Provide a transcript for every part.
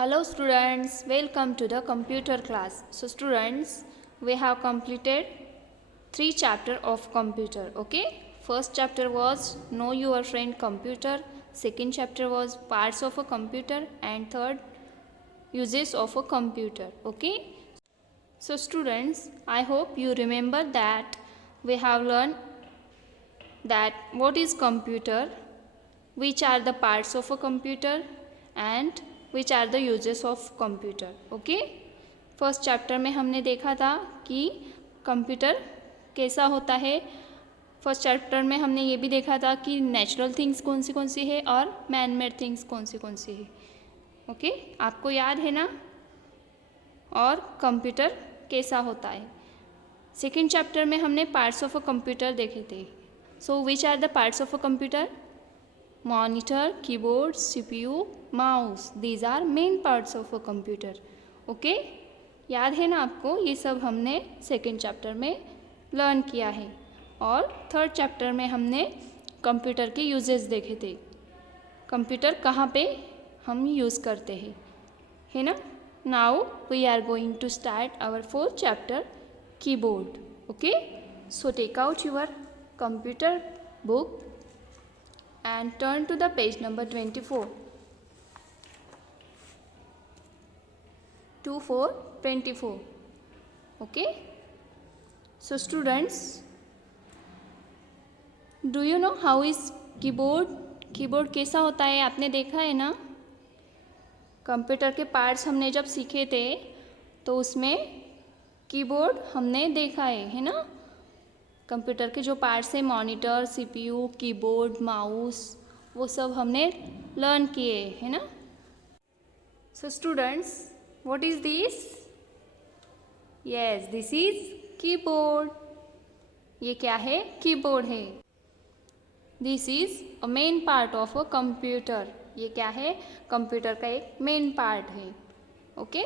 Hello students, welcome to the computer class. So students, we have completed 3 chapter of computer, okay? First chapter was know your friend computer, second chapter was parts of a computer and third uses of a computer, okay? So students, I hope you remember that we have learned that what is computer, which are the parts of a computer and which are the uses of computer. Okay first chapter में हमने देखा था कि computer कैसा होता है. First chapter में हमने ये भी देखा था कि नेचुरल थिंग्स कौन सी है और मैन मेड थिंग्स कौन सी है. ओके आपको याद है ना. और कंप्यूटर कैसा होता है. सेकेंड चैप्टर में हमने पार्ट्स ऑफ अ कंप्यूटर देखे थे. So which are the parts of a computer? Monitor, keyboard, CPU, mouse. These are main parts of a computer. Okay याद है ना आपको. ये सब हमने सेकेंड चैप्टर में लर्न किया है. और थर्ड चैप्टर में हमने कंप्यूटर के यूजेस देखे थे. कंप्यूटर कहाँ पे हम यूज़ करते हैं, है ना. Now we are going to start our fourth chapter, keyboard. Okay so take out your computer book and turn to the page number 24. 24. Okay so students, do you know how is keyboard कैसा होता है. आपने देखा है ना. Computer के parts हमने जब सीखे थे तो उसमें कीबोर्ड हमने देखा है ना. कंप्यूटर के जो पार्ट्स हैं, मॉनिटर, सीपीयू, कीबोर्ड, माउस, वो सब हमने लर्न किए है ना. So students, what is this? Yes, this is keyboard. ये क्या है? कीबोर्ड है. This is a main part of a computer. ये क्या है? कंप्यूटर का एक मेन पार्ट है. Okay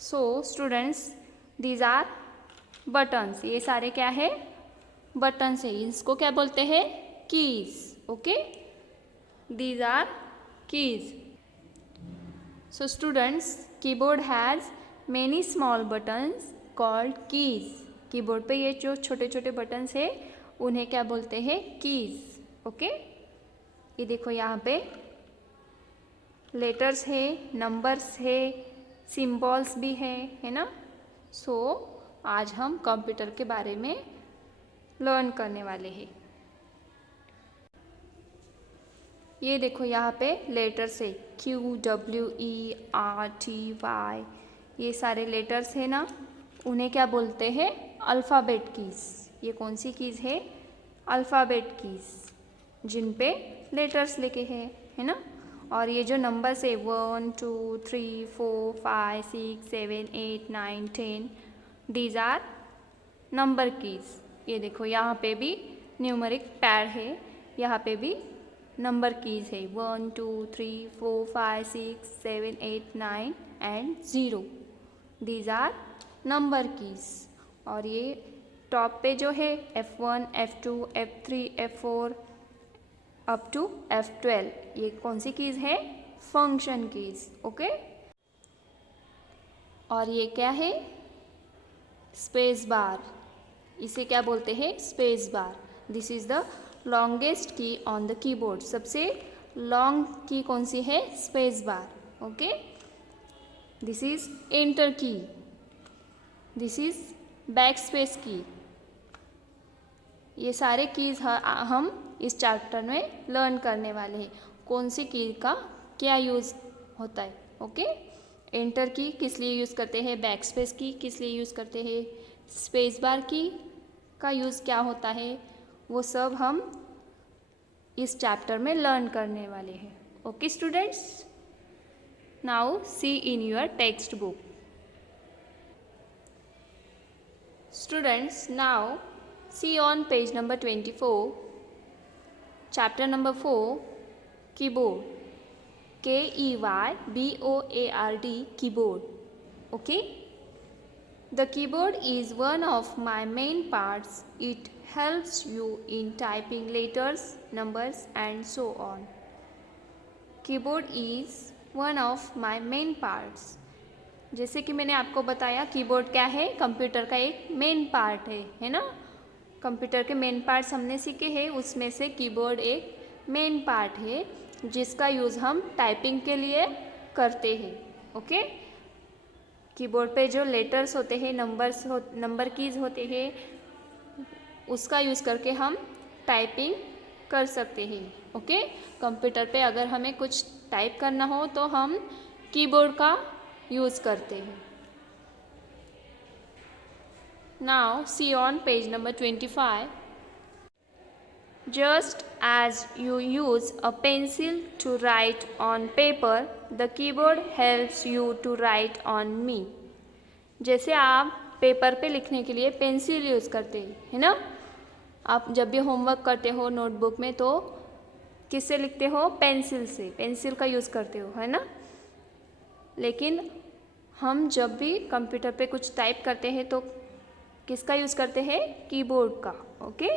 so students, these are buttons. ये सारे क्या है? बटन्स है. इसको क्या बोलते हैं? Keys. Okay these are keys. So students, keyboard has many small buttons called keys. Keyboard पे ये जो छोटे छोटे बटन्स है उन्हें क्या बोलते हैं? कीज. ओके ये देखो यहाँ पे लेटर्स है, नंबर्स है, सिम्बॉल्स भी है ना. सो आज हम कंप्यूटर के बारे में लर्न करने वाले हैं. ये देखो यहाँ पे लेटर्स है, QWERTY. ये सारे लेटर्स है ना. उन्हें क्या बोलते हैं? Alphabet keys. ये कौन सी कीज है? अल्फ़ाबेट कीज, जिन पे लेटर्स लिखे हैं, है ना. और ये जो नंबर्स है 1 2 3 4 5 6 7 8 9 10, दीज आर नंबर कीज. ये देखो यहाँ पे भी न्यूमरिक पैड है. यहाँ पे भी नंबर कीज है 1 2 3 4 5 6 7 8 9 and 0. These are number keys. और ये टॉप पे जो है F1 F2 F3 F4 up to F12, ये कौन सी कीज है? Function keys. ओके और ये क्या है? Space bar. इसे क्या बोलते हैं? Space bar. This is the longest key on the keyboard. सबसे लॉन्ग की कौन सी है? Space bar. Okay this is enter की. दिस इज बैक स्पेस की. ये सारे कीज हम इस चैप्टर में लर्न करने वाले हैं. कौन सी की का क्या यूज़ होता है. ओके एंटर की किस लिए यूज़ करते हैं? बैक स्पेस की किस लिए यूज़ करते हैं? स्पेस बार की का यूज़ क्या होता है? वो सब हम इस चैप्टर में लर्न करने वाले हैं. Okay students, now see in your text book. Students, now see on page number 24, chapter number 4, keyboard. KEYBOARD, keyboard. Okay the keyboard is one of my main parts. It helps you in typing letters, numbers and so on. Keyboard is one of my main parts. जैसे कि मैंने आपको बताया keyboard क्या है, computer का एक main part है ना। कंप्यूटर के मेन पार्ट्स हमने सीखे हैं, उसमें से कीबोर्ड एक मेन पार्ट है जिसका यूज़ हम टाइपिंग के लिए करते हैं। ओके, कीबोर्ड पे जो लेटर्स होते हैं, नंबर कीज़ होते हैं, उसका यूज़ करके हम टाइपिंग कर सकते हैं। ओके, कंप्यूटर पे अगर हमें कुछ टाइप करना हो तो हम कीबोर्ड का यूज़ करते हैं। Now see on page number 25. Just as you use a pencil to write on paper, the keyboard helps you to write on me. जैसे आप पेपर पे लिखने के लिए पेंसिल यूज़ करते हैं, है ना। आप जब भी होमवर्क करते हो नोटबुक में तो किससे लिखते हो, पेंसिल से, पेंसिल का यूज़ करते हो, है ना। लेकिन हम जब भी कंप्यूटर पे कुछ टाइप करते हैं तो किसका यूज़ करते हैं, कीबोर्ड का। Okay,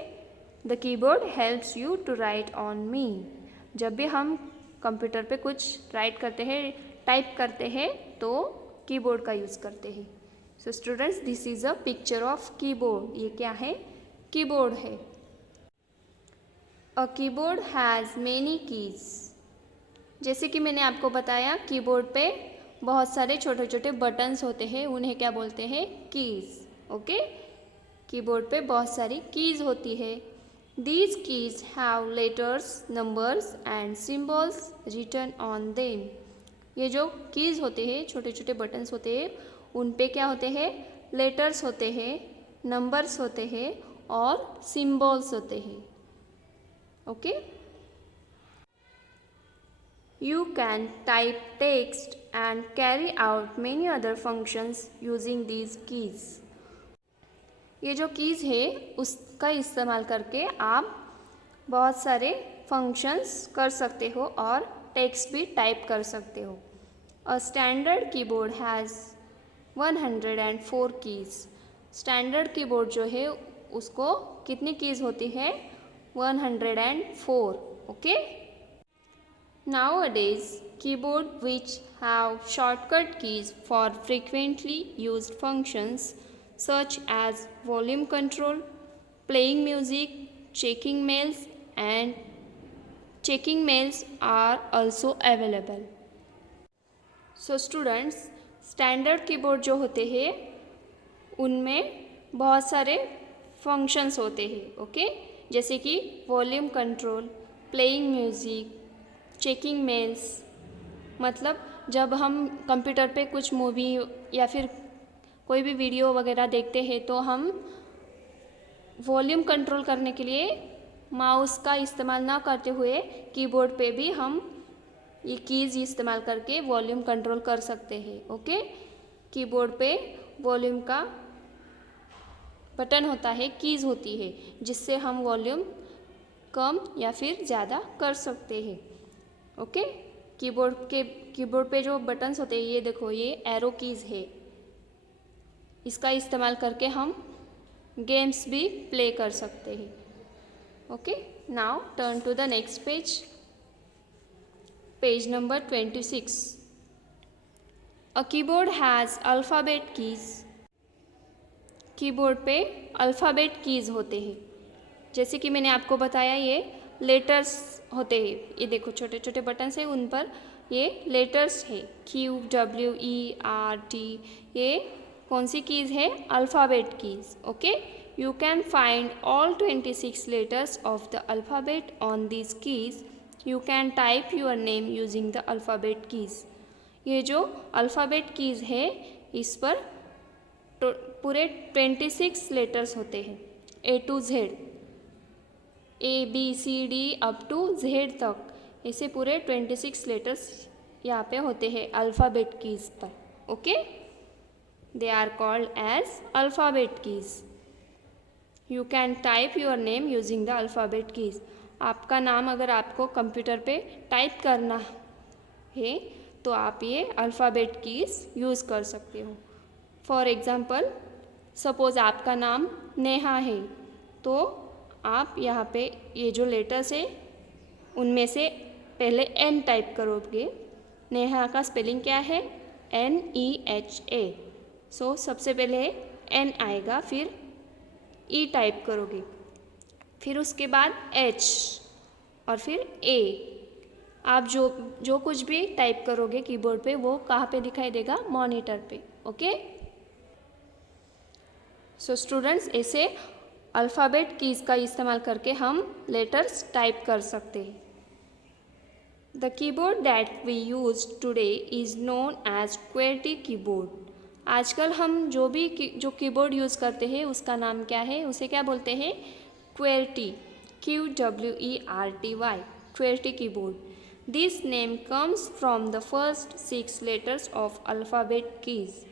the keyboard helps you to write on me. जब भी हम कंप्यूटर पे कुछ राइट करते हैं, टाइप करते हैं तो कीबोर्ड का यूज़ करते हैं। So students, this is a picture of keyboard. ये क्या है, कीबोर्ड है। अ कीबोर्ड हैज़ मेनी कीज़। जैसे कि मैंने आपको बताया कीबोर्ड पे बहुत सारे छोटे छोटे बटन्स होते हैं, उन्हें क्या बोलते हैं, कीज़। ओके, कीबोर्ड पे बहुत सारी कीज़ होती है। These keys have letters, numbers and symbols written on them. ये जो कीज़ होते हैं, छोटे छोटे बटन्स होते हैं, उन पे क्या होते हैं, लेटर्स होते हैं, नंबर्स होते हैं और सिम्बॉल्स होते हैं। Okay, You can type text and carry out many other functions using these keys. ये जो कीज़ है उसका इस्तेमाल करके आप बहुत सारे फंक्शंस कर सकते हो और टेक्स्ट भी टाइप कर सकते हो। A standard keyboard has 104 keys. Standard keyboard जो है उसको कितनी कीज़ होती है, 104। Okay, Nowadays, keyboard which have shortcut keys for frequently used functions such as volume control, playing music, checking mails are also available. So students, standard keyboard जो होते हैं उनमें बहुत सारे फंक्शंस होते हैं। ओके, जैसे कि volume control, playing music, checking mails. मतलब जब हम कंप्यूटर पे कुछ मूवी या फिर कोई भी वीडियो वगैरह देखते हैं तो हम वॉल्यूम कंट्रोल करने के लिए माउस का इस्तेमाल ना करते हुए कीबोर्ड पे भी हम ये कीज़ इस्तेमाल करके वॉल्यूम कंट्रोल कर सकते हैं। ओके, कीबोर्ड पे वॉल्यूम का बटन होता है, कीज़ होती है जिससे हम वॉल्यूम कम या फिर ज़्यादा कर सकते हैं। ओके, कीबोर्ड पे जो बटन्स होते हैं, ये देखो, ये एरो कीज़ है, इसका इस्तेमाल करके हम गेम्स भी प्ले कर सकते हैं। Okay, now turn to the next page, page number 26. A keyboard has alphabet keys. Keyboard पे अल्फ़ाबेट कीज़ होते हैं। जैसे कि मैंने आपको बताया ये लेटर्स होते हैं, ये देखो छोटे छोटे बटन्स हैं, उन पर ये लेटर्स है, QWERT। ये कौन सी कीज़ है, alphabet keys. Okay, you can find all 26 letters of the alphabet on this keys. You can type your name using the alphabet keys. ये जो अल्फ़ाबेट कीज़ है इस पर पूरे 26 लेटर्स होते हैं, A to Z, ABCD up to Z तक, ऐसे पूरे 26 लेटर्स यहाँ पे होते हैं अल्फ़ाबेट कीज़ पर। Okay, they are called as alphabet keys. You can type your name using the alphabet keys. आपका नाम अगर आपको कंप्यूटर पे टाइप करना है तो आप ये अल्फ़ाबेट कीज़ यूज़ कर सकते हो। फॉर एग्ज़ाम्पल, सपोज़ आपका नाम नेहा है तो आप यहाँ पे ये जो लेटर्स है उनमें से पहले N टाइप करोगे। नेहा का स्पेलिंग क्या है? NEHA। सो सबसे पहले N आएगा, फिर E टाइप करोगे, फिर उसके बाद H और फिर A। आप जो कुछ भी टाइप करोगे कीबोर्ड पे वो कहाँ पे दिखाई देगा? मॉनिटर पे। ओके। सो स्टूडेंट्स, ऐसे अल्फ़ाबेट कीज़ का इस्तेमाल करके हम लेटर्स टाइप कर सकते हैं। The keyboard that we use today is known as QWERTY keyboard. आजकल हम जो कीबोर्ड यूज़ करते हैं उसका नाम क्या है? उसे क्या बोलते हैं? QWERTY। QWERTY, QWERTY keyboard. This name comes from the first 6 letters of alphabet keys.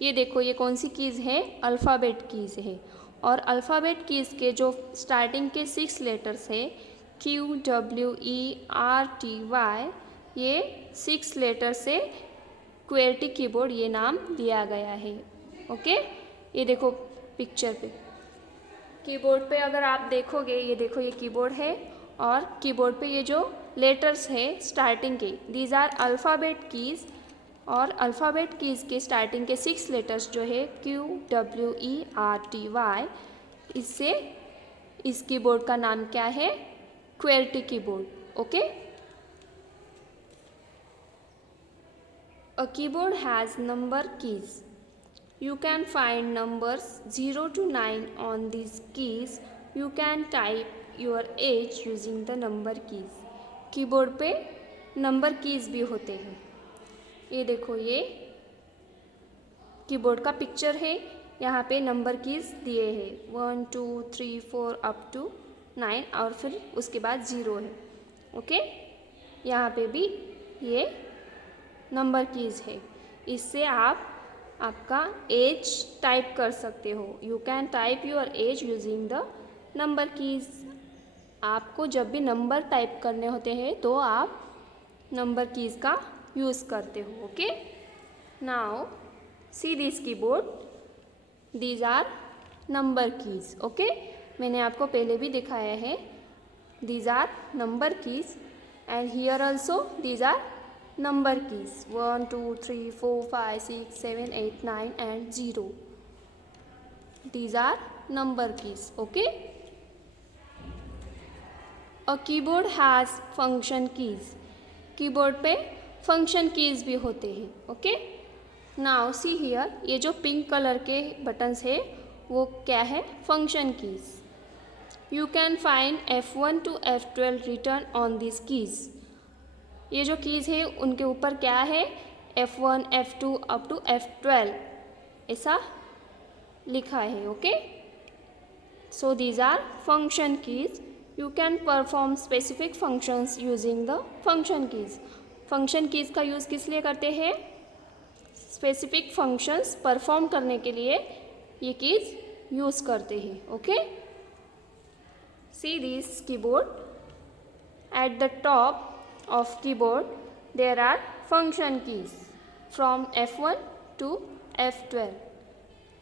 ये देखो, ये कौन सी कीज़ है? अल्फ़ाबेट कीज़ है। और अल्फ़ाबेट कीज़ के जो स्टार्टिंग के 6 लेटर्स है QWERTY, ये 6 लेटर से QWERTY कीबोर्ड ये नाम दिया गया है। ओके। ये देखो पिक्चर पे, कीबोर्ड पे अगर आप देखोगे, ये देखो ये कीबोर्ड है और कीबोर्ड पे ये जो लेटर्स है स्टार्टिंग के, दीज आर अल्फ़ाबेट कीज़। और अल्फ़ाबेट कीज़ के स्टार्टिंग के 6 लेटर्स जो है QWERTY, इससे इस कीबोर्ड का नाम क्या है? QWERTY keyboard. Okay. A keyboard has number keys. You can find numbers 0 to 9 on these keys. You can type your age using the number keys. Keyboard पे नंबर कीज़ भी होते हैं। ये देखो, ये कीबोर्ड का पिक्चर है, यहाँ पे नंबर कीज़ दिए हैं 1 2 3 4 अप टू 9 और फिर उसके बाद 0 है। ओके। यहाँ पे भी ये नंबर कीज़ है। इससे आप आपका एज टाइप कर सकते हो। You can type your age using the number keys. आपको जब भी नंबर टाइप करने होते हैं तो आप नंबर कीज़ का यूज़ करते हो। Okay. Now see this keyboard, these are number keys. Okay. मैंने आपको पहले भी दिखाया है, these are number keys and here also these are number keys 1 2 3 4 5 6 7 8 9 and 0. These are number keys. Okay. A keyboard has function keys. Keyboard पे function keys भी होते हैं। ओके। नाउ सी हियर, ये जो पिंक कलर के buttons है वो क्या है? Function keys. You can find F1 to F12 return on this keys. ये जो कीज़ है उनके ऊपर क्या है? F1 F2 up to F12 ऐसा लिखा है। Okay. So these are function keys. You can perform specific functions using the function keys. Function keys का यूज़ किस लिए करते हैं? स्पेसिफिक फंक्शंस परफॉर्म करने के लिए ये कीज़ यूज़ करते हैं। Okay. C this keyboard, at the top of keyboard there are function keys from F1 to F12,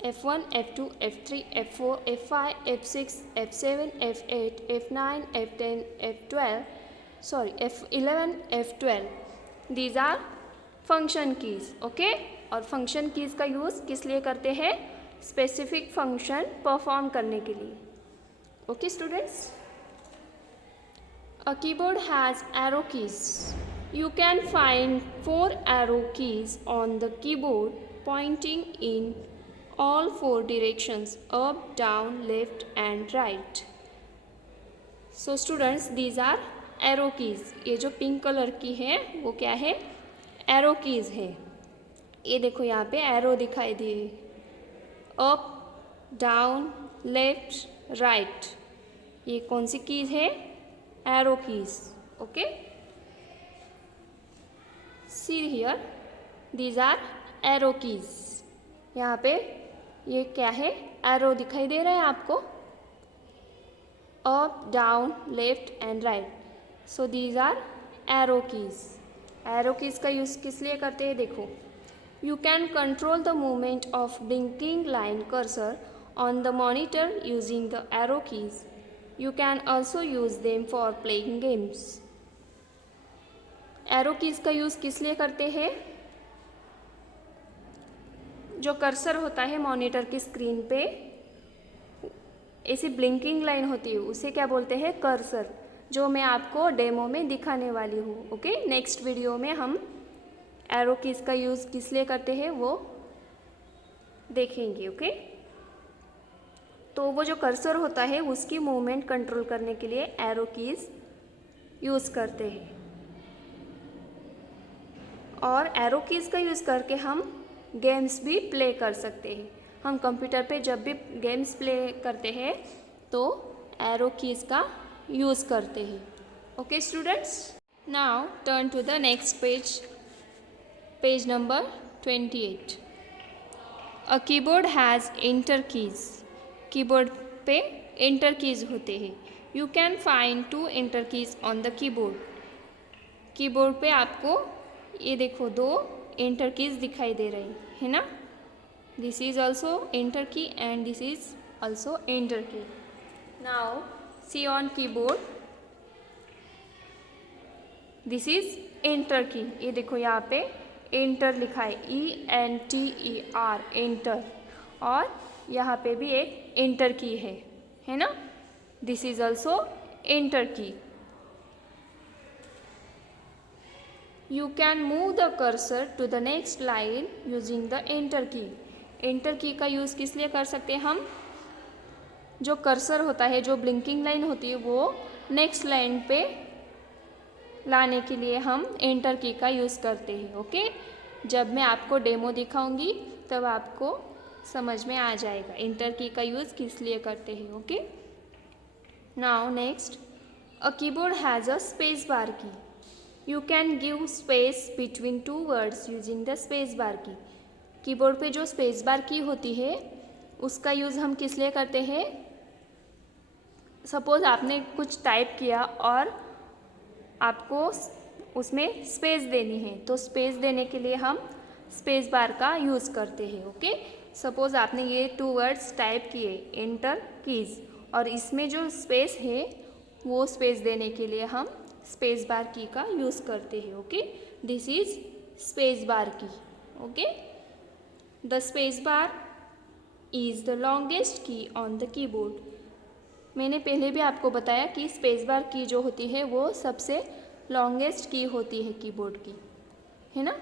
F1 F2 F3 F4 F5 F6 F7 F8 F9 F10 F11 F12. these are function keys. okay. और function keys का use किस लिए करते हैं? Specific function perform करने के लिए। Okay students. A keyboard has arrow keys. You can find 4 arrow keys on the keyboard pointing in all 4 directions: up, down, left and right. So students, these are arrow keys. ये जो pink colour की है वो क्या है? arrow keys है। ये देखो यहाँ पे arrow दिखाई दिए, up, down, left, right। ये कौन सी कीज़ है? arrow keys. okay. see here, these are arrow keys. यहाँ पे ये क्या है? arrow दिखाई दे रहा है आपको, up, down, left and right. so these are arrow keys. arrow keys का यूज़ किस लिए करते हैं? देखो, you can control the movement of blinking line cursor on the monitor using the arrow keys. You can also use them for playing games. Arrow keys का use किस लिए करते हैं? जो कर्सर होता है मॉनिटर की स्क्रीन पे, ऐसी ब्लिंकिंग लाइन होती है, उसे क्या बोलते हैं? कर्सर, जो मैं आपको डेमो में दिखाने वाली हूँ। ओके, नेक्स्ट वीडियो में हम एरो कीज़ का यूज़ किस लिए करते हैं वो देखेंगे। ओके, तो वो जो कर्सर होता है उसकी मूवमेंट कंट्रोल करने के लिए एरो कीज़ यूज़ करते हैं। और एरो कीज़ का यूज़ करके हम गेम्स भी प्ले कर सकते हैं। हम कंप्यूटर पे जब भी गेम्स प्ले करते हैं तो एरो कीज़ का यूज़ करते हैं। Okay students, now turn to the next page, page number 28। A keyboard has enter keys. Keyboard पे एंटर कीज़ होते हैं। You can find 2 enter keys on the keyboard. Keyboard पे आपको ये देखो 2 एंटर कीज़ दिखाई दे रही है ना। This is also enter key and this is also enter key. Now see on keyboard, this is enter key. ये देखो यहाँ पे एंटर लिखा है, ENTER, एंटर। और यहाँ पे भी एक एंटर की है ना। दिस इज ऑल्सो एंटर की। You can move the cursor to the next line using the enter key. Enter की का यूज़ किस लिए कर सकते हैं हम? जो कर्सर होता है, जो ब्लिंकिंग लाइन होती है, वो नेक्स्ट लाइन पे लाने के लिए हम एंटर की का यूज़ करते हैं। ओके, जब मैं आपको डेमो दिखाऊंगी तब आपको समझ में आ जाएगा एंटर की का यूज़ किस लिए करते हैं। Okay, now next, a keyboard has a space bar key. You can give space between 2 words using the space bar key. Keyboard पे जो स्पेस बार की होती है उसका यूज़ हम किस लिए करते हैं? सपोज़ आपने कुछ टाइप किया और आपको उसमें स्पेस देनी है, तो स्पेस देने के लिए हम स्पेस बार का यूज़ करते हैं। ओके, सपोज़ आपने ये 2 वर्ड्स टाइप किए, एंटर कीज़, और इसमें जो स्पेस है वो स्पेस देने के लिए हम स्पेस बार की का यूज़ करते हैं। Okay, this is space bar key. Okay, the space bar is the longest key on the keyboard. मैंने पहले भी आपको बताया कि स्पेस बार की जो होती है वो सबसे लॉन्गेस्ट की होती है कीबोर्ड की, है ना।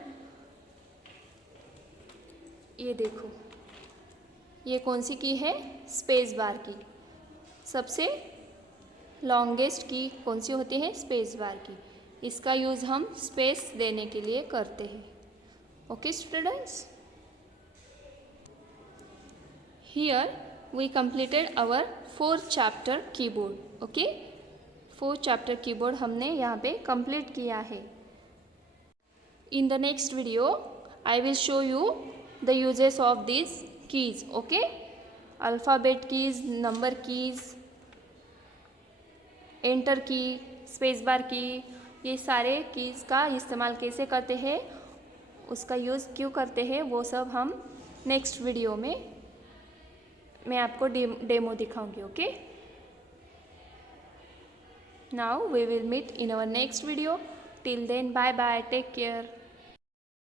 ये देखो, ये कौन सी की है? स्पेस बार की। सबसे लॉन्गेस्ट की कौन सी होती है? स्पेस बार की। इसका यूज़ हम स्पेस देने के लिए करते हैं। Okay students, here we completed our 4th chapter keyboard. Okay, 4th chapter keyboard हमने यहाँ पे कंप्लीट किया है। In the next video I will show you the uses of this keys. Okay, alphabet keys, number keys, enter key, space bar key, ये सारे keys का इस्तेमाल कैसे करते हैं, उसका यूज़ क्यों करते हैं, वो सब हम नेक्स्ट वीडियो में मैं आपको डेमो दिखाऊंगी। Okay, now we will meet in our next video. Till then, bye bye, take care.